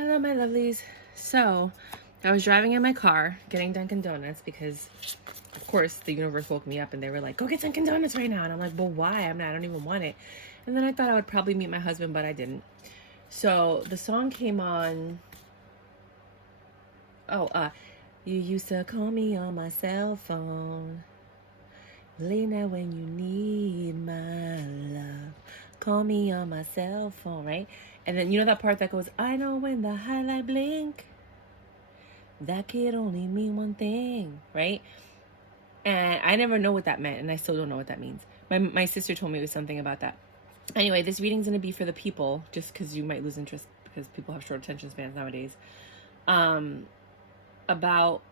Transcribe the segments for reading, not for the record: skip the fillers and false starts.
Hello, my lovelies. So, I was driving in my car getting Dunkin' Donuts because, of course, the universe woke me up and they were like, go get Dunkin' Donuts right now. And I'm like, well, why? I don't even want it. And then I thought I would probably meet my husband, but I didn't. So, the song came on. You used to call me on my cell phone. Late night when you need my love. Call me on my cell phone, right? And then you know that part that goes, I know when the highlight blink, that could only mean one thing, right? And I never know what that meant, and I still don't know what that means. My sister told me it was something about that. Anyway, this reading's going to be for the people, just because you might lose interest because people have short attention spans nowadays. About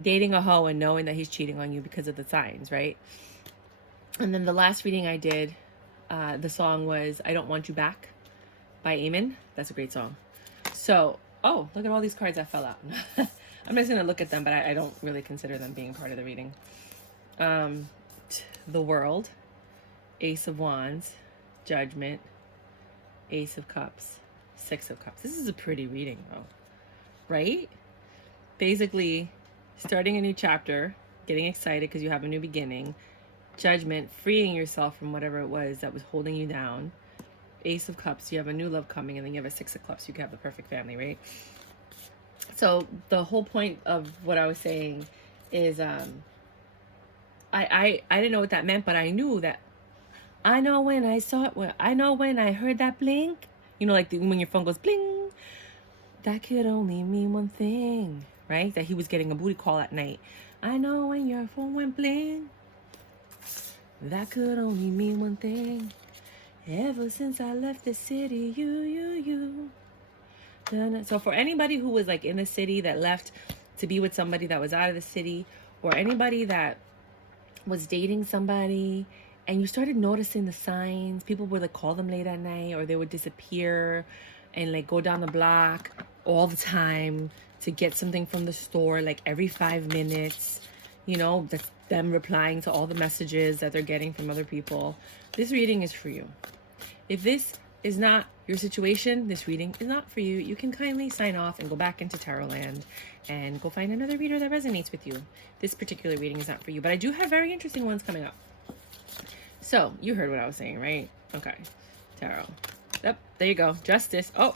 dating a hoe and knowing that he's cheating on you because of the signs, right? And then the last reading I did, the song was I Don't Want You Back by Eamon. That's a great song. So, oh, look at all these cards that fell out. I'm just going to look at them, but I don't really consider them being part of the reading. The World, Ace of Wands, Judgment, Ace of Cups, Six of Cups. This is a pretty reading, though, right? Basically, starting a new chapter, getting excited because you have a new beginning, Judgment, freeing yourself from whatever it was that was holding you down, Ace of Cups, you have a new love coming, and then you have a Six of Cups, you can have the perfect family, right? So the whole point of what I was saying is I didn't know what that meant, but I knew that I know when I saw it, I know when I heard that blink, you know, like when your phone goes bling, that could only mean one thing, right? That he was getting a booty call at night. I know when your phone went bling, that could only mean one thing. Ever since I left the city, you. So for anybody who was like in the city that left to be with somebody that was out of the city, or anybody that was dating somebody and you started noticing the signs, people would like call them late at night, or they would disappear and like go down the block all the time to get something from the store, like every 5 minutes, you know, that's them replying to all the messages that they're getting from other people. This reading is for you. If this is not your situation, this reading is not for you. You can kindly sign off and go back into Tarot Land and go find another reader that resonates with you. This particular reading is not for you, but I do have very interesting ones coming up. So, you heard what I was saying, right? Okay. Tarot. Yep, there you go. Justice. Oh.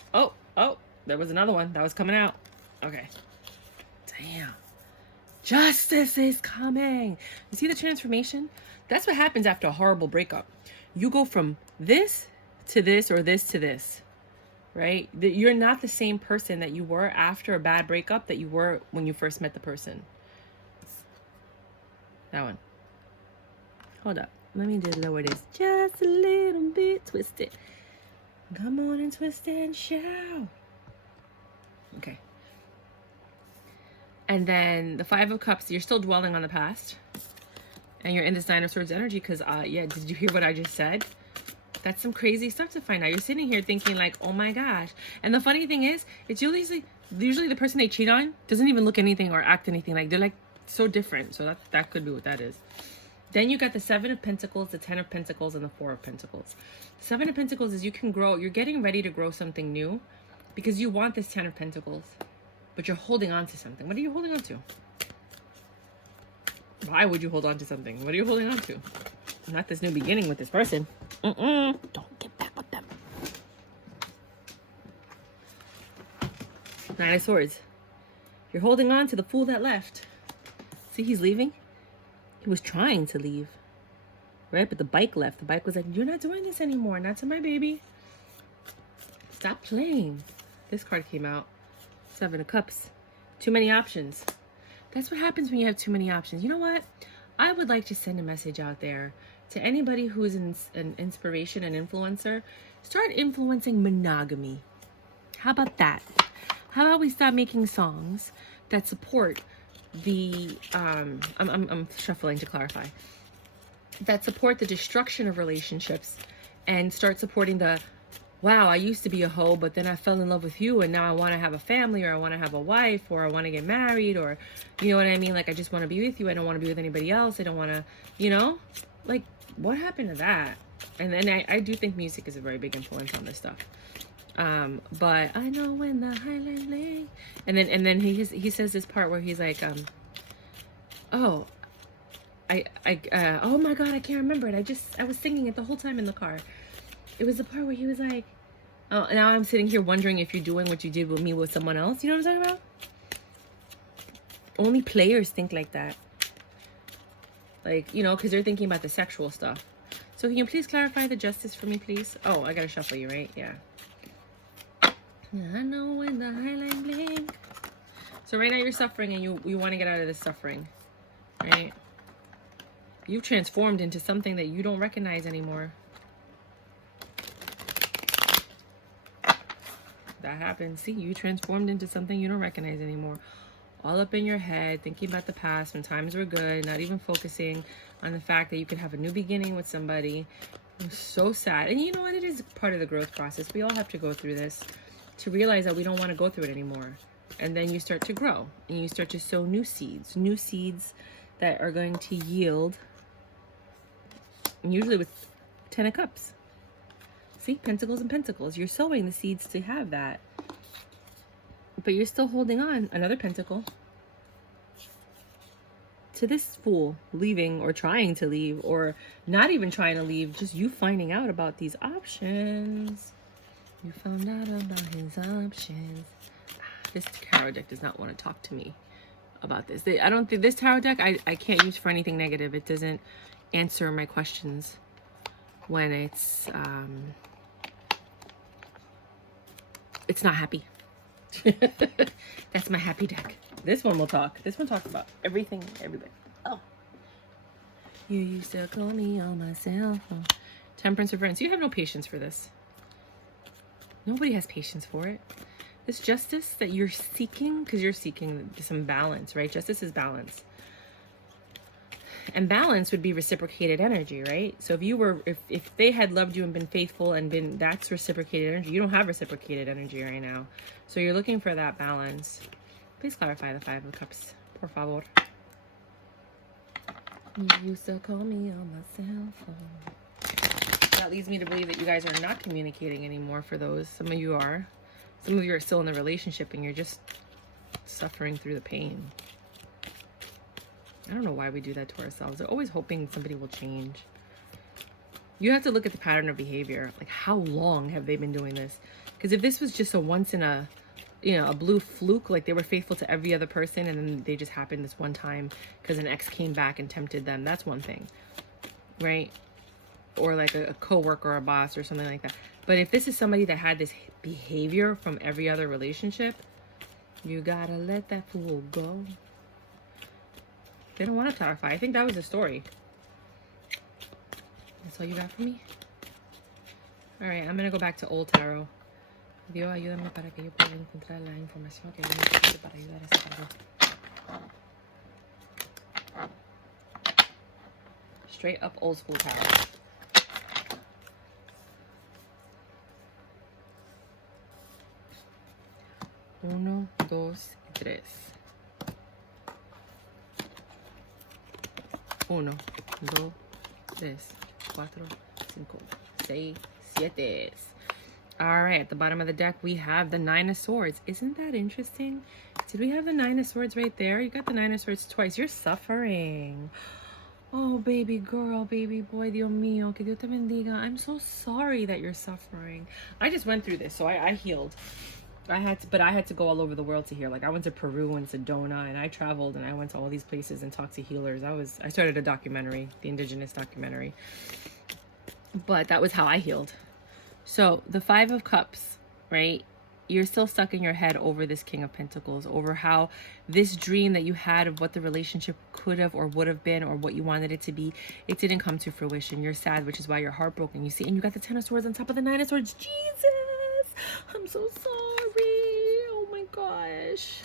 There was another one that was coming out. Okay. Damn. Justice is coming. You see the transformation? That's what happens after a horrible breakup. You go from this to this, or this to this, right? You're not the same person that you were after a bad breakup that you were when you first met the person. That one. Hold up. Let me just lower this just a little bit. Twist it. Come on and twist it and shout. Okay. And then the Five of Cups, you're still dwelling on the past. And you're in this Nine of Swords energy because, yeah, did you hear what I just said? That's some crazy stuff to find out. You're sitting here thinking like, oh my gosh. And the funny thing is, it's usually the person they cheat on doesn't even look anything or act anything like. They're like so different. So that could be what that is. Then you got the Seven of Pentacles, the Ten of Pentacles, and the Four of Pentacles. Seven of Pentacles is you can grow. You're getting ready to grow something new because you want this Ten of Pentacles. But you're holding on to something. What are you holding on to? Why would you hold on to something? What are you holding on to? Not this new beginning with this person. Don't get back with them. Nine of Swords. You're holding on to the fool that left. See, he's leaving. He was trying to leave. Right? But the bike left. The bike was like, you're not doing this anymore. Not to my baby. Stop playing. This card came out. Seven of Cups. Too many options. That's what happens when you have too many options. You know what? I would like to send a message out there to anybody who's an inspiration, an influencer. Start influencing monogamy. How about that? How about we stop making songs that support the I'm shuffling to clarify, that support the destruction of relationships, and start supporting the, wow, I used to be a hoe, but then I fell in love with you, and now I want to have a family, or I want to have a wife, or I want to get married, or, you know what I mean? Like, I just want to be with you. I don't want to be with anybody else. I don't want to, you know? Like, what happened to that? And then I do think music is a very big influence on this stuff. But I know when the highlight lay, and then he says this part where he's like, oh, oh my God, I can't remember it. I was singing it the whole time in the car. It was the part where he was like, oh, now I'm sitting here wondering if you're doing what you did with me with someone else. You know what I'm talking about? Only players think like that. Like, you know, because they're thinking about the sexual stuff. So can you please clarify the justice for me, please? Oh, I gotta shuffle you, right? Yeah. I know when the highlight blink. So right now you're suffering and you want to get out of this suffering, right? You've transformed into something that you don't recognize anymore. That happens. See, you transformed into something you don't recognize anymore. All up in your head, thinking about the past when times were good, not even focusing on the fact that you could have a new beginning with somebody. It was so sad. And you know what? It is part of the growth process. We all have to go through this to realize that we don't want to go through it anymore. And then you start to grow and you start to sow new seeds that are going to yield, usually with 10 of Cups. See, Pentacles and Pentacles. You're sowing the seeds to have that. But you're still holding on, another Pentacle, to this fool leaving or trying to leave or not even trying to leave, just you finding out about these options. You found out about his options. This tarot deck does not want to talk to me about this. I don't think this tarot deck I can't use for anything negative. It doesn't answer my questions when it's not happy. That's my happy deck. This one will talk. This one talks about everything, everybody. Oh. You used to call me on my cell phone. Temperance, Reverence. You have no patience for this. Nobody has patience for it. This justice that you're seeking, because you're seeking some balance, right? Justice is balance. And balance would be reciprocated energy, right? So if you were, if they had loved you and been faithful and been, that's reciprocated energy. You don't have reciprocated energy right now. So you're looking for that balance. Please clarify the Five of Cups, por favor. You used to call me on my cell phone. That leads me to believe that you guys are not communicating anymore for those. Some of you are. Some of you are still in the relationship and you're just suffering through the pain. I don't know why we do that to ourselves. We're always hoping somebody will change. You have to look at the pattern of behavior. Like, how long have they been doing this? Because if this was just a once in a, you know, a blue fluke, like they were faithful to every other person and then they just happened this one time because an ex came back and tempted them, that's one thing, right? Or like a coworker or a boss or something like that. But if this is somebody that had this behavior from every other relationship, you gotta let that fool go. They don't want to clarify. I think that was the story. That's all you got for me? Alright, I'm going to go back to Old Tarot. Dios, ayúdame para que yo pueda encontrar la información que yo necesito para ayudar a ese tarot. Straight up old school tarot. Uno, dos, y tres. 1, 2, 3, 4, 5, 6, 7. All right, at the bottom of the deck, we have the Nine of Swords. Isn't that interesting? Did we have the Nine of Swords right there? You got the Nine of Swords twice. You're suffering. Oh, baby girl, baby boy, Dios mío, que Dios te bendiga. I'm so sorry that you're suffering. I just went through this, so I healed. I had to go all over the world to heal. Like, I went to Peru and Sedona, and I traveled, and I went to all these places and talked to healers. I started a documentary, the Indigenous documentary. But that was how I healed. So, the Five of Cups, right? You're still stuck in your head over this King of Pentacles, over how this dream that you had of what the relationship could have or would have been or what you wanted it to be, it didn't come to fruition. You're sad, which is why you're heartbroken. You see, and you got the Ten of Swords on top of the Nine of Swords. Jesus! I'm so sorry. Oh my gosh.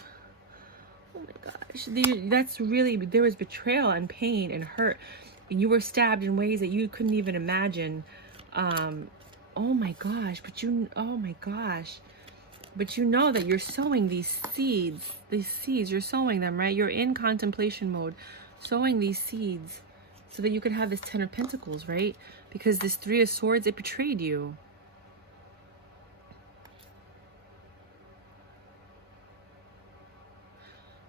Oh my gosh. That's really, there was betrayal and pain and hurt. And you were stabbed in ways that you couldn't even imagine. Oh my gosh. Oh my gosh. But you know that you're sowing these seeds. You're sowing them, right? You're in contemplation mode, sowing these seeds so that you could have this Ten of Pentacles, right? Because this Three of Swords, it betrayed you.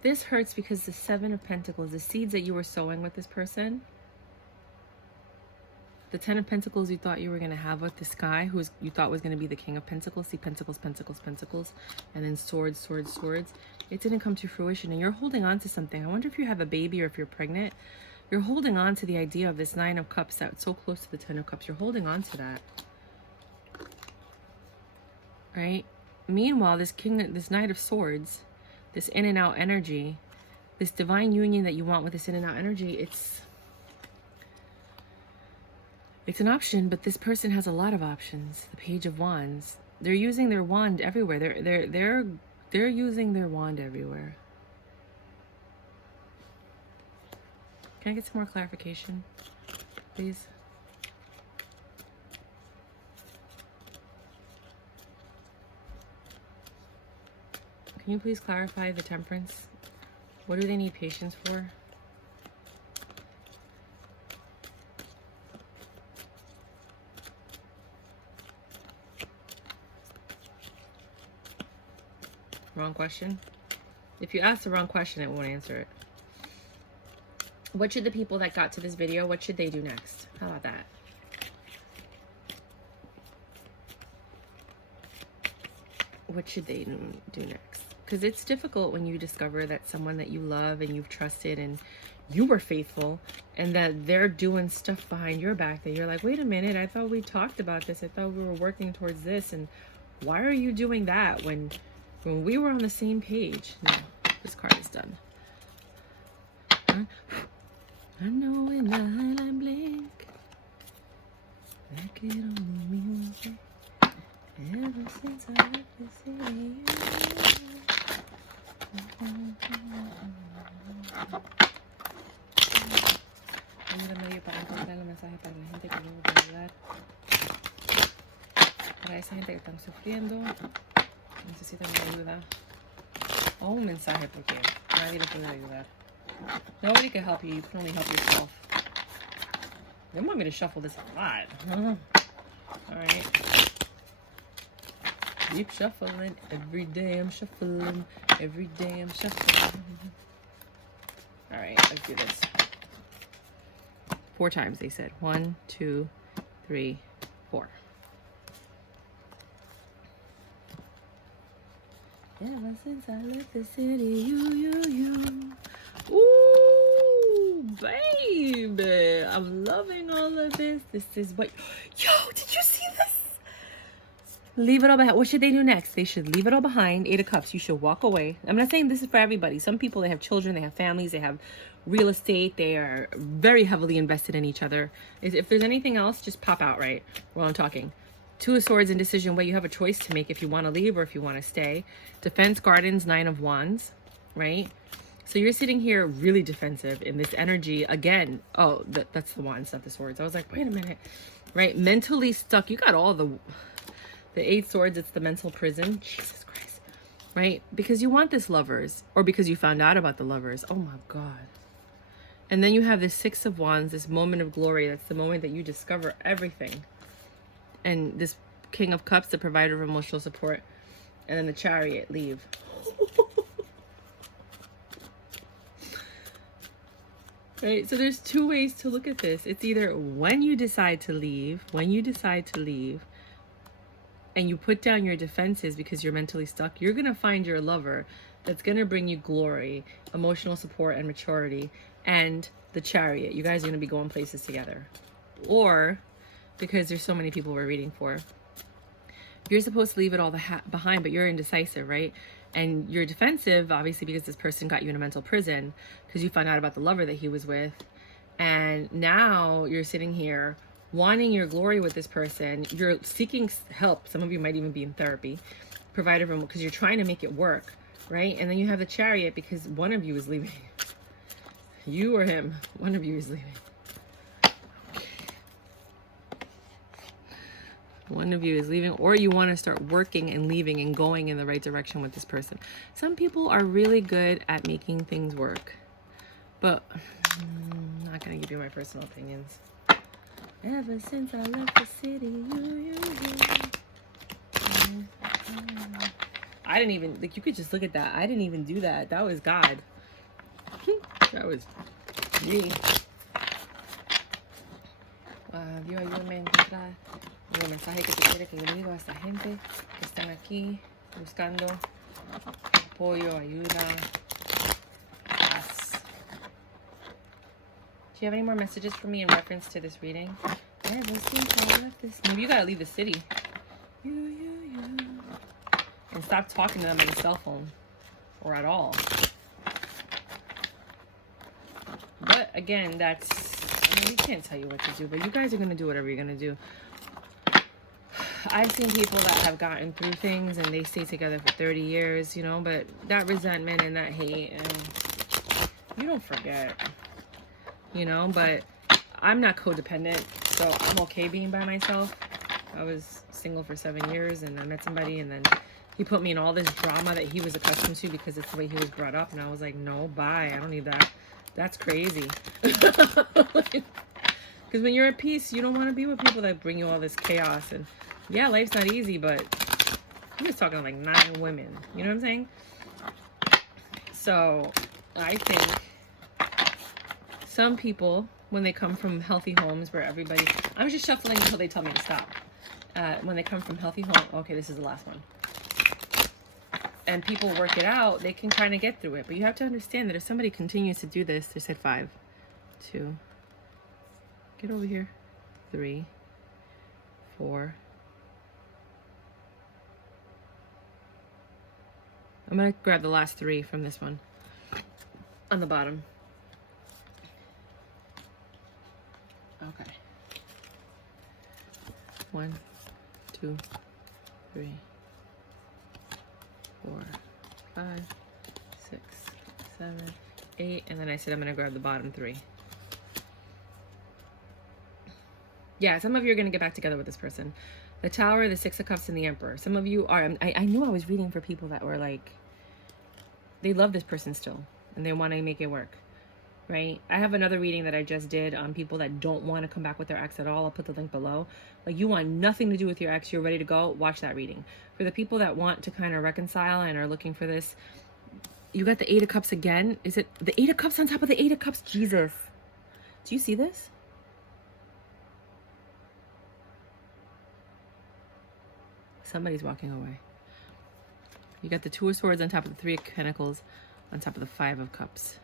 This hurts because the Seven of Pentacles, the seeds that you were sowing with this person, the Ten of Pentacles you thought you were going to have with this guy who you thought was going to be the King of Pentacles. See, Pentacles, Pentacles, Pentacles, and then Swords, Swords, Swords. It didn't come to fruition, and you're holding on to something. I wonder if you have a baby or if you're pregnant. You're holding on to the idea of this Nine of Cups that's so close to the Ten of Cups. You're holding on to that. Right? Meanwhile, this Knight of Swords, this in and out energy, this divine union that you want with this in and out energy, it's an option, but this person has a lot of options. The Page of Wands. They're using their wand everywhere. They're using their wand everywhere. Can I get some more clarification, please? Can you please clarify the Temperance? What do they need patience for? Wrong question? If you ask the wrong question, it won't answer it. What should the people that got to this video, what should they do next? How about that? What should they do next? Because it's difficult when you discover that someone that you love and you've trusted and you were faithful, and that they're doing stuff behind your back that you're like, wait a minute, I thought we talked about this. I thought we were working towards this. And why are you doing that when we were on the same page? No, this card is done. I know when the highlight blink, that could only mean one thing. Ever since I left the city. Ayúdame medio para encontrar el mensaje para la gente que yo voy a ayudar. Para esa gente que están sufriendo, necesitan ayuda. O un mensaje porque nadie lo puede ayudar. Nobody can help you. You can only help yourself. They want me to shuffle this a lot. Alright. Keep shuffling. Every day I'm shuffling. Every day I'm shuffling. Alright, let's do this. 4 times, they said. 1, 2, 3, 4. Ever since I left the city, you. Ooh, baby. I'm loving all of this. This is what... Yo, did you see this? Leave it all behind. What should they do next? They should leave it all behind. 8 of Cups. You should walk away. I'm not saying this is for everybody. Some people, they have children, they have families, they have real estate. They are very heavily invested in each other. If there's anything else, just pop out, right? While I'm talking. 2 of Swords, indecision. Well, you have a choice to make if you want to leave or if you want to stay. Defense, Gardens, 9 of Wands, right? So you're sitting here really defensive in this energy. Again, oh, that's the Wands, not the Swords. I was like, wait a minute, right? Mentally stuck. You got all the 8 Swords. It's the mental prison. Jesus Christ, right? Because you want this Lovers, or because you found out about the Lovers. Oh my God. And then you have this 6 of Wands, this moment of glory. That's the moment that you discover everything. And this King of Cups, the provider of emotional support. And then the Chariot, leave. Right, so there's 2 ways to look at this. It's either when you decide to leave, and you put down your defenses because you're mentally stuck, you're going to find your lover that's going to bring you glory, emotional support, and maturity, and the Chariot. You guys are going to be going places together. Or, because there's so many people we're reading for, you're supposed to leave it all behind, but you're indecisive, right? And you're defensive, obviously, because this person got you in a mental prison because you found out about the lover that he was with. And now you're sitting here wanting your glory with this person. You're seeking help. Some of you might even be in therapy, provided from, because you're trying to make it work, right? And then you have the Chariot because one of you is leaving. You or him, one of you is leaving. One of you is leaving, or you want to start working and leaving and going in the right direction with this person. Some people are really good at making things work, but I'm not going to give you my personal opinions. Ever since I left the city, you. I didn't even, like, you could just look at that. I didn't even do that. That was God. That was me. Dios, ayúdame a encontrar el mensaje que tú quieres que yo le diga a esta gente que están aquí buscando apoyo, ayuda, paz. Do you have any more messages for me in reference to this reading? Yeah, let's see how I left this. Maybe you gotta leave the city. You. And stop talking to them on the cell phone. Or at all. But again, that's, I mean, we can't tell you what to do, but you guys are going to do whatever you're going to do. I've seen people that have gotten through things and they stay together for 30 years, you know, but that resentment and that hate, and you don't forget, you know, but I'm not codependent, so I'm okay being by myself. I was single for 7 years and I met somebody and then he put me in all this drama that he was accustomed to because it's the way he was brought up. And I was like, no, bye. I don't need that. That's crazy. Because when you're at peace, you don't want to be with people that bring you all this chaos. And yeah, life's not easy, but he was talking to like 9 women. You know what I'm saying? So I think some people, when they come from healthy homes where everybody... I'm just shuffling until they tell me to stop. When they come from healthy homes... Okay, this is the last one. And people work it out, they can kind of get through it. But you have to understand that if somebody continues to do this, they said 5, 2, get over here, 3, 4. I'm going to grab the last 3 from this one on the bottom. Okay. 1, 2, 3, 4, 5, 6, 7, 8, and then I said I'm gonna grab the bottom 3. Yeah, some of you are gonna get back together with this person. The Tower, the 6 of Cups, and the Emperor. Some of you are. I knew I was reading for people that were like, they love this person still, and they want to make it work, right? I have another reading that I just did on people that don't want to come back with their ex at all. I'll put the link below. Like, you want nothing to do with your ex, you're ready to go, watch that reading. For the people that want to kind of reconcile and are looking for this, you got the 8 of Cups again. Is it the 8 of Cups on top of the 8 of Cups? Jesus. Do you see this? Somebody's walking away. You got the 2 of Swords on top of the 3 of Pentacles on top of the 5 of Cups.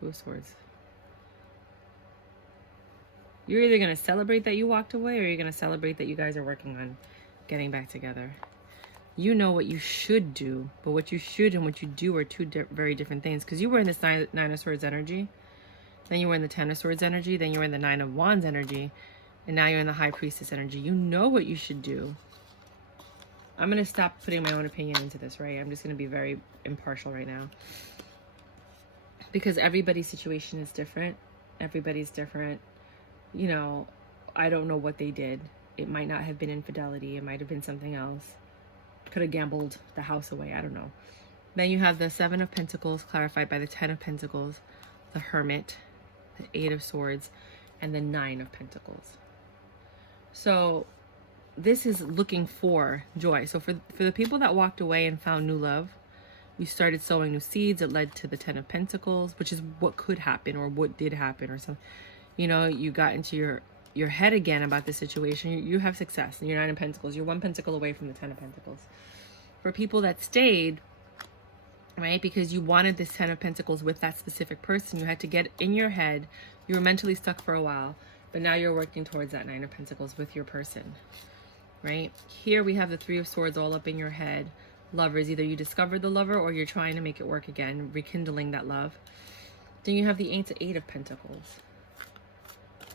2 of Swords. You're either going to celebrate that you walked away, or you're going to celebrate that you guys are working on getting back together. You know what you should do, but what you should and what you do are 2 very different things. Because you were in this 9 of Swords energy, then you were in the 10 of Swords energy, then you were in the 9 of Wands energy, and now you're in the High Priestess energy. You know what you should do. I'm going to stop putting my own opinion into this, right? I'm just going to be very impartial right now. Because everybody's situation is different. Everybody's different. You know, I don't know what they did. It might not have been infidelity. It might have been something else. Could have gambled the house away. I don't know. Then you have the 7 of Pentacles clarified by the 10 of Pentacles, the Hermit, the 8 of Swords, and the 9 of Pentacles. So this is looking for joy. So for the people that walked away and found new love, you started sowing new seeds. It led to the 10 of Pentacles, which is what could happen or what did happen or something. You know, you got into your head again about the situation. You have success. And you're 9 of Pentacles. You're 1 pentacle away from the 10 of Pentacles. For people that stayed, right, because you wanted this 10 of Pentacles with that specific person, you had to get in your head. You were mentally stuck for a while, but now you're working towards that 9 of Pentacles with your person, right? Here we have the 3 of Swords all up in your head. Lovers, either you discovered the lover or you're trying to make it work again, rekindling that love. Then you have the 8 of Pentacles,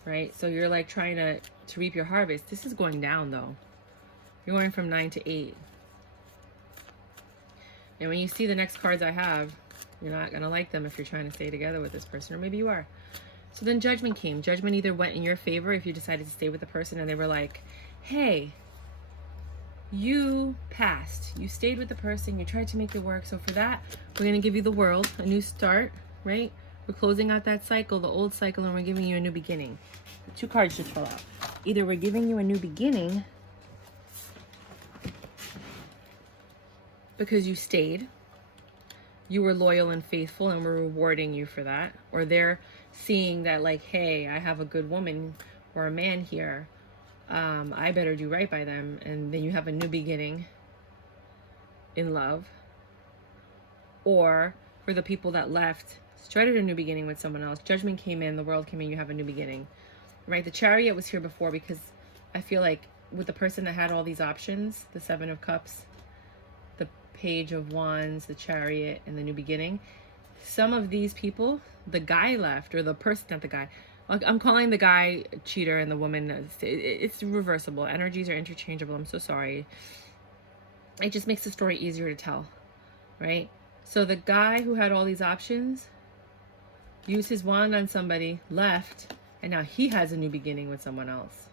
right? So you're like trying to reap your harvest. This is going down though. You're going from 9 to 8. And when you see the next cards I have, you're not going to like them if you're trying to stay together with this person, or maybe you are. So then Judgment came. Judgment either went in your favor if you decided to stay with the person and they were like, hey, you passed. You stayed with the person. You tried to make it work. So for that, we're going to give you the World, a new start, right? We're closing out that cycle, the old cycle, and we're giving you a new beginning. 2 cards just fell out. Either we're giving you a new beginning, because you stayed. You were loyal and faithful, and we're rewarding you for that. Or they're seeing that, like, hey, I have a good woman or a man here. I better do right by them. And then you have a new beginning in love. Or for the people that left, started a new beginning with someone else. Judgment came in, the world came in, you have a new beginning. Right? The Chariot was here before because I feel like with the person that had all these options, the Seven of Cups, the Page of Wands, the Chariot, and the new beginning, some of these people, the guy left, or the person, not the guy, I'm calling the guy cheater and the woman, it's reversible. Energies are interchangeable. I'm so sorry. It just makes the story easier to tell, right? So the guy who had all these options used his wand on somebody, left, and now he has a new beginning with someone else.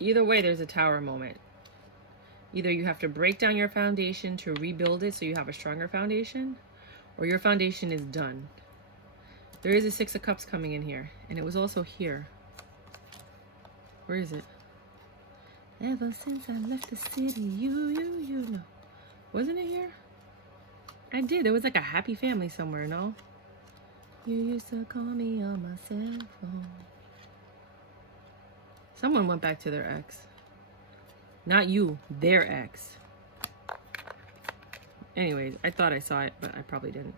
Either way, there's a Tower moment. Either you have to break down your foundation to rebuild it so you have a stronger foundation, or your foundation is done. There is a Six of Cups coming in here, and it was also here. Where is it? Ever since I left the city, you know. Wasn't it here? I did. It was like a happy family somewhere, no? You used to call me on my cell phone. Someone went back to their ex. Not you, their ex. Anyways, I thought I saw it, but I probably didn't.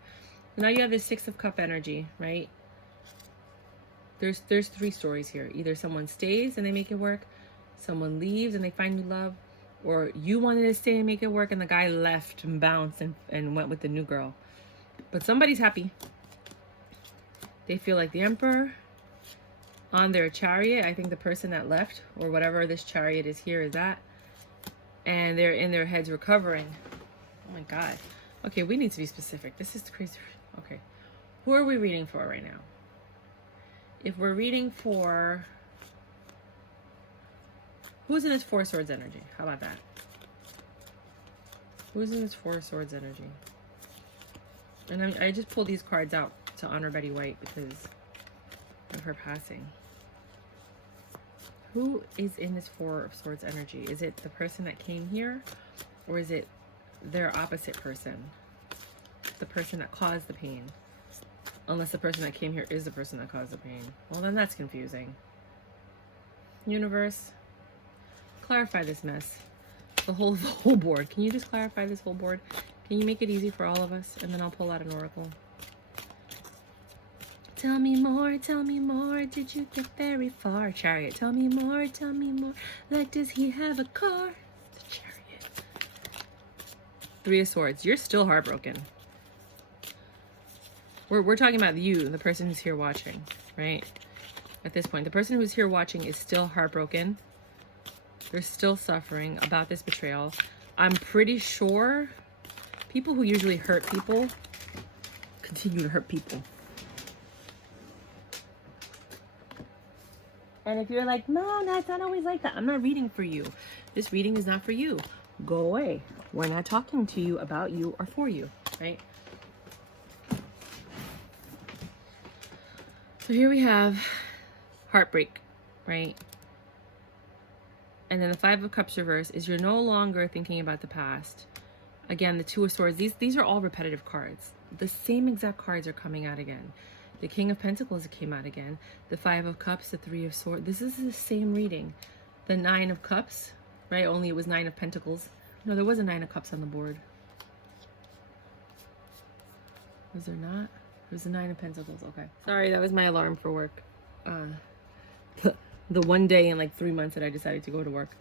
Now you have this Six of Cup energy, right? There's three stories here. Either someone stays and they make it work, someone leaves and they find new love, or you wanted to stay and make it work and the guy left and bounced and went with the new girl. But somebody's happy. They feel like the Emperor on their Chariot. I think the person that left, or whatever this Chariot is here, is that. And they're in their heads recovering. Oh my God. Okay, we need to be specific. This is crazy. Okay. Who are we reading for right now? If we're reading for... Who's in this Four Swords energy? How about that? Who's in this Four Swords energy? And I just pulled these cards out to honor Betty White because of her passing. Who is in this Four of Swords energy? Is it the person that came here? Or is it their opposite person? The person that caused the pain? Unless the person that came here is the person that caused the pain. Well, then that's confusing. Universe, clarify this mess. The whole board. Can you just clarify this whole board? Can you make it easy for all of us? And then I'll pull out an oracle. Tell me more, did you get very far? Chariot, tell me more, like does he have a car? The Chariot. Three of Swords, you're still heartbroken. We're talking about you, the person who's here watching, right? At this point, the person who's here watching is still heartbroken. They're still suffering about this betrayal. I'm pretty sure people who usually hurt people continue to hurt people. And if you're like, no, that's not always like that, I'm not reading for you. This reading is not for you. Go away. We're not talking to you about you or for you, right? So here we have heartbreak, right? And then the Five of Cups reverse is you're no longer thinking about the past. Again, the Two of Swords, these are all repetitive cards. The same exact cards are coming out again. The King of Pentacles came out again. The Five of Cups, the Three of Swords. This is the same reading. The Nine of Cups, right? Only it was Nine of Pentacles. No, there was a Nine of Cups on the board. Was there not? It was the Nine of Pentacles. Okay. Sorry, that was my alarm for work. The one day in like 3 months that I decided to go to work.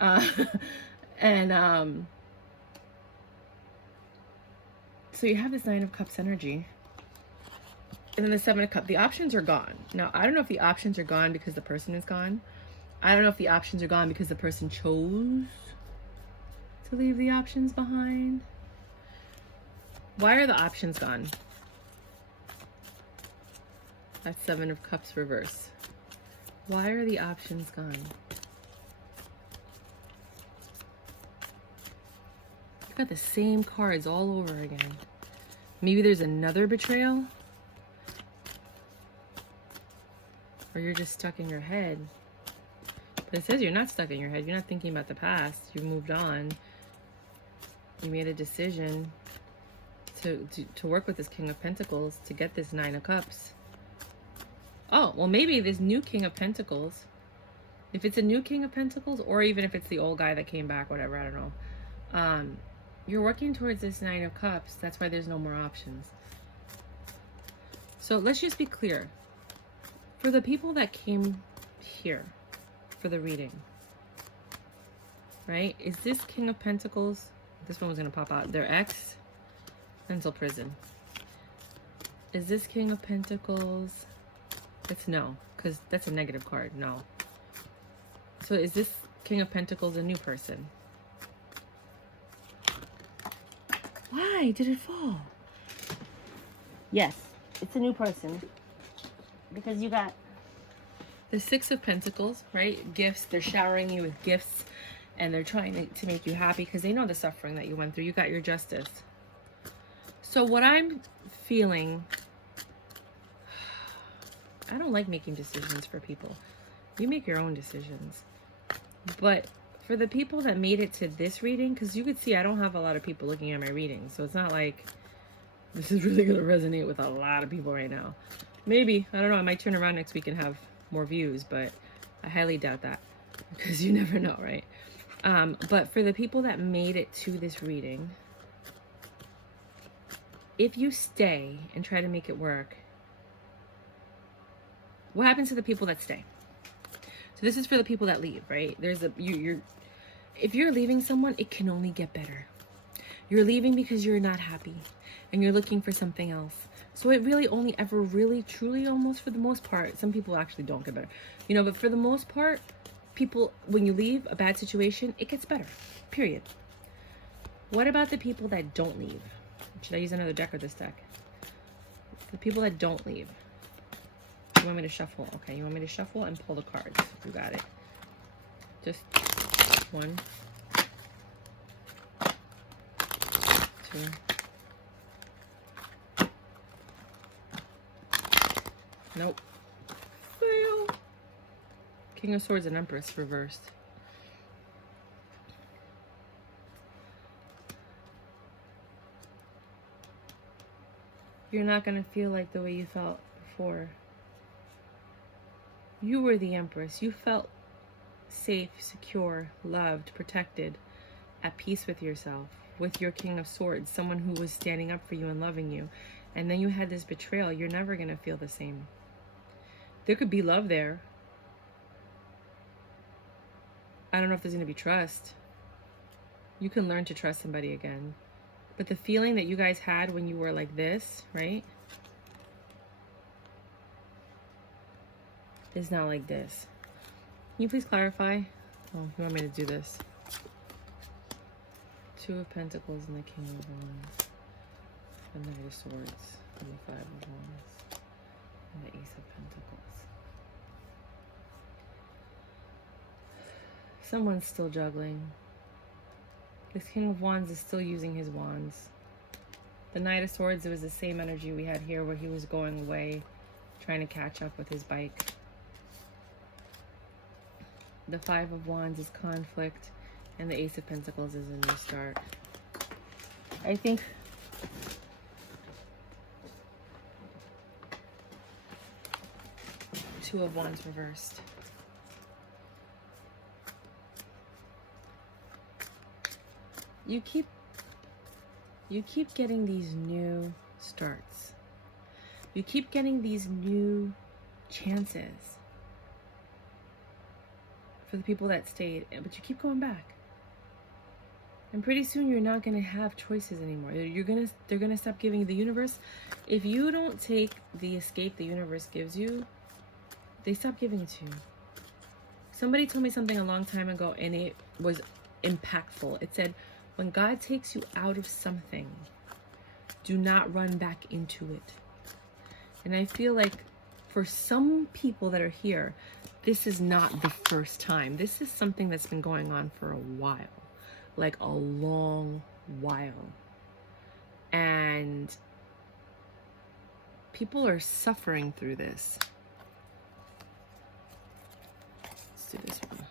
So you have this Nine of Cups energy. And then the Seven of Cups. The options are gone. Now, I don't know if the options are gone because the person is gone. I don't know if the options are gone because the person chose to leave the options behind. Why are the options gone? That's Seven of Cups reverse. Why are the options gone? You've got the same cards all over again. Maybe there's another betrayal? Or you're just stuck in your head. But it says you're not stuck in your head. You're not thinking about the past. You moved on. You made a decision to work with this King of Pentacles to get this Nine of Cups. Oh, well, maybe this new King of Pentacles, if it's a new King of Pentacles, or even if it's the old guy that came back, whatever, I don't know. You're working towards this Nine of Cups. That's why there's no more options. So let's just be clear. For the people that came here for the reading, right? Is this King of Pentacles? This one was going to pop out. Their ex, mental prison. Is this King of Pentacles? It's no, because that's a negative card. No. So is this King of Pentacles a new person? Why did it fall? Yes, it's a new person. Because you got the Six of Pentacles, right? Gifts. They're showering you with gifts. And they're trying to make you happy because they know the suffering that you went through. You got your justice. So what I'm feeling, I don't like making decisions for people. You make your own decisions. But for the people that made it to this reading, because you could see I don't have a lot of people looking at my reading. So it's not like this is really going to resonate with a lot of people right now. Maybe. I don't know. I might turn around next week and have more views. But I highly doubt that. Because you never know, right? But for the people that made it to this reading, if you stay and try to make it work, what happens to the people that stay? So this is for the people that leave, right? If you're leaving someone, it can only get better. You're leaving because you're not happy and you're looking for something else. So it really only ever really, truly, almost for the most part, some people actually don't get better, you know, but for the most part, people, when you leave a bad situation, it gets better, period. What about the people that don't leave? Should I use another deck or this deck? The people that don't leave. You want me to shuffle? Okay, you want me to shuffle and pull the cards. You got it. Just 1, 2. Nope. Fail. King of Swords and Empress reversed. You're not going to feel like the way you felt before. You were the Empress. You felt safe, secure, loved, protected, at peace with yourself, with your King of Swords, someone who was standing up for you and loving you. And then you had this betrayal. You're never going to feel the same. There could be love there. I don't know if there's going to be trust. You can learn to trust somebody again. But the feeling that you guys had when you were like this, right? Is not like this. Can you please clarify? Oh, you want me to do this? 2 of Pentacles and the King of Wands. The Knight of Swords and the 5 of Wands. And the Ace of Pentacles. Someone's still juggling. This King of Wands is still using his wands. The Knight of Swords, it was the same energy we had here where he was going away, trying to catch up with his bike. The 5 of Wands is conflict, and the Ace of Pentacles is a new start. I think Two of Wands reversed. You keep getting these new starts. You keep getting these new chances for the people that stayed, but you keep going back. And pretty soon you're not going to have choices anymore. They're going to stop giving you the universe. If you don't take the escape the universe gives you, they stop giving it to you. Somebody told me something a long time ago and it was impactful. It said, when God takes you out of something, do not run back into it. And I feel like for some people that are here, this is not the first time. This is something that's been going on for a while, like a long while. And people are suffering through this. Let's do this one.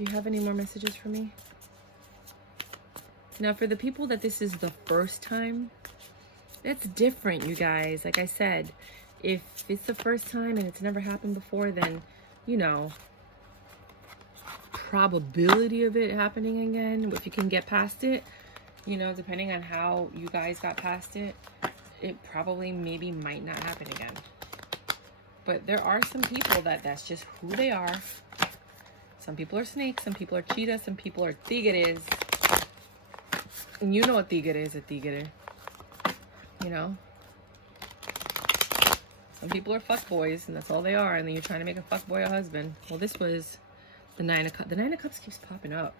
Do you have any more messages for me? Now, for the people that this is the first time, that's different, you guys. Like I said, if it's the first time and it's never happened before, then, you know, probability of it happening again, if you can get past it, you know, depending on how you guys got past it, it probably maybe might not happen again. But there are some people that's just who they are. Some people are snakes, some people are cheetahs, some people are tigres. And you know what tigre is, a tigre. You know? Some people are fuckboys, and that's all they are, and then you're trying to make a fuckboy a husband. Well, this was the 9 of Cups. The 9 of Cups keeps popping up.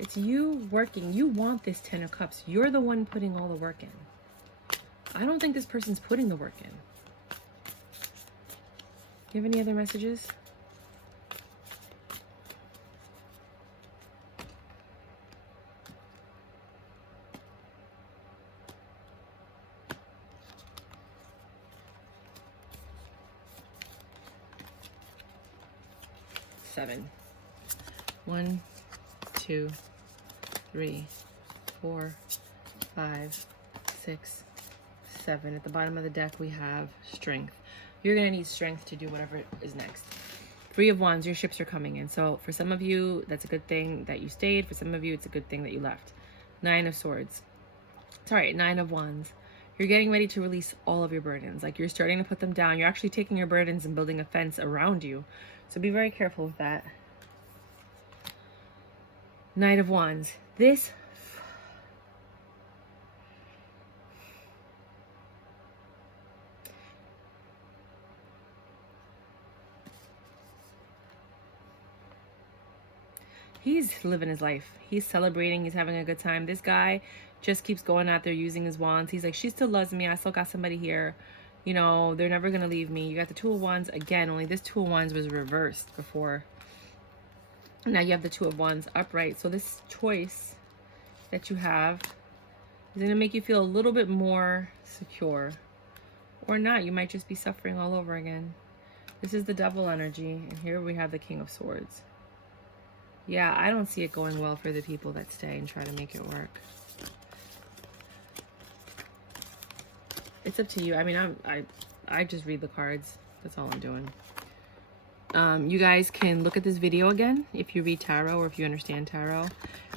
It's you working. You want this 10 of Cups. You're the one putting all the work in. I don't think this person's putting the work in. Do you have any other messages? Seven. 1, 2, 3, 4, 5, 6, 7. At the bottom of the deck, we have strength. You're going to need strength to do whatever is next. 3 of Wands, your ships are coming in. So for some of you, that's a good thing that you stayed. For some of you, it's a good thing that you left. 9 of Swords. Sorry, 9 of Wands. You're getting ready to release all of your burdens. Like, you're starting to put them down. You're actually taking your burdens and building a fence around you. So be very careful with that. Knight of Wands. This... he's living his life. He's celebrating. He's having a good time. This guy just keeps going out there using his wands. He's like, she still loves me. I still got somebody here. You know, they're never going to leave me. You got the 2 of Wands. Again, only this 2 of Wands was reversed before. Now you have the 2 of Wands upright. So this choice that you have is going to make you feel a little bit more secure. Or not. You might just be suffering all over again. This is the Devil energy. And here we have the King of Swords. Yeah, I don't see it going well for the people that stay and try to make it work. It's up to you. I mean, I just read the cards. That's all I'm doing. You guys can look at this video again if you read tarot or if you understand tarot.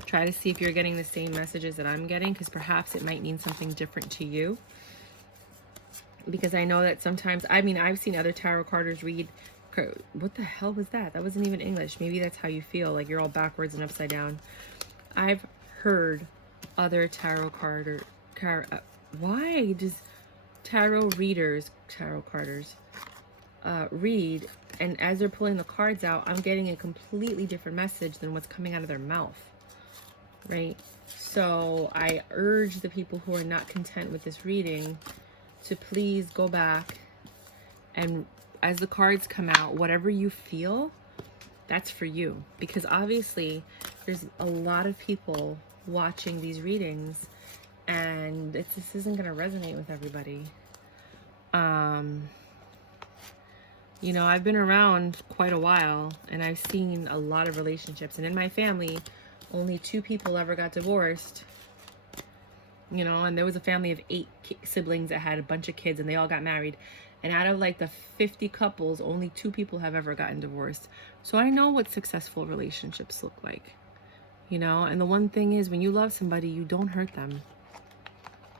Try to see if you're getting the same messages that I'm getting, because perhaps it might mean something different to you. Because I know that sometimes, I mean, I've seen other tarot carders read. What the hell was that? That wasn't even English. Maybe that's how you feel, like you're all backwards and upside down. I've heard other tarot carders, why does tarot readers, tarot carders, read, and as they're pulling the cards out, I'm getting a completely different message than what's coming out of their mouth, right? So I urge the people who are not content with this reading to please go back and, as the cards come out, whatever you feel, that's for you. Because obviously there's a lot of people watching these readings, and this isn't going to resonate with everybody. You know, I've been around quite a while, and I've seen a lot of relationships. And in my family, only 2 people ever got divorced. You know, and there was a family of 8 siblings that had a bunch of kids, and they all got married. And out of like the 50 couples, only 2 people have ever gotten divorced. So I know what successful relationships look like, you know? And the one thing is, when you love somebody, you don't hurt them.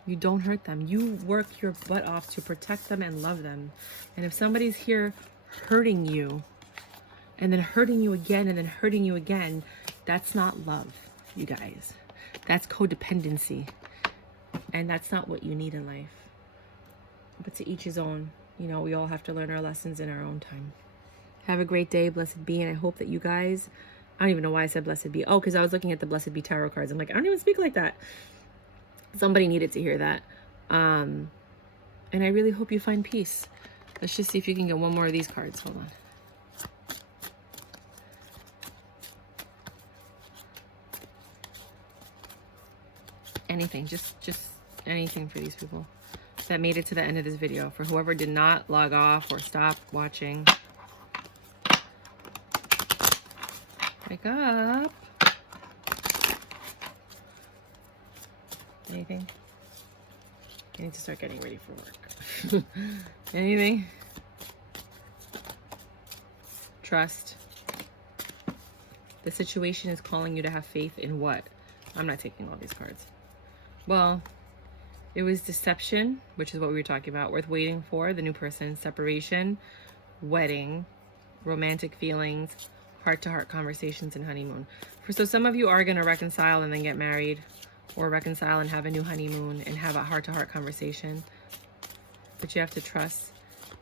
You don't hurt them. You work your butt off to protect them and love them. And if somebody's here hurting you, and then hurting you again, and then hurting you again, that's not love, you guys. That's codependency. And that's not what you need in life. But to each his own. You know, we all have to learn our lessons in our own time. Have a great day, blessed be, and I hope that you guys, I don't even know why I said blessed be. Oh, because I was looking at the blessed be tarot cards. I'm like, I don't even speak like that. Somebody needed to hear that. And I really hope you find peace. Let's just see if you can get one more of these cards. Hold on. Anything, just anything for these people that made it to the end of this video. For whoever did not log off or stop watching, Wake up. Anything? I need to start getting ready for work. Anything? Trust. The situation is calling you to have faith in what? I'm not taking all these cards. Well, it was deception, which is what we were talking about, worth waiting for, the new person, separation, wedding, romantic feelings, heart-to-heart conversations, and honeymoon. So some of you are going to reconcile and then get married, or reconcile and have a new honeymoon and have a heart-to-heart conversation. But you have to trust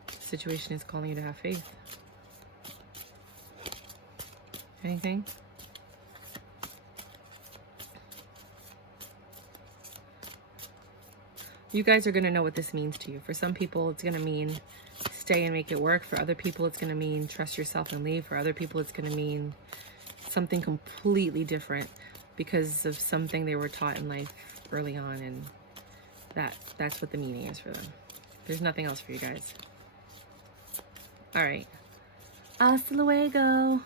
the situation is calling you to have faith. Anything? You guys are going to know what this means to you. For some people, it's going to mean stay and make it work. For other people, it's going to mean trust yourself and leave. For other people, it's going to mean something completely different because of something they were taught in life early on, and that's what the meaning is for them. There's nothing else for you guys. All right. Hasta luego.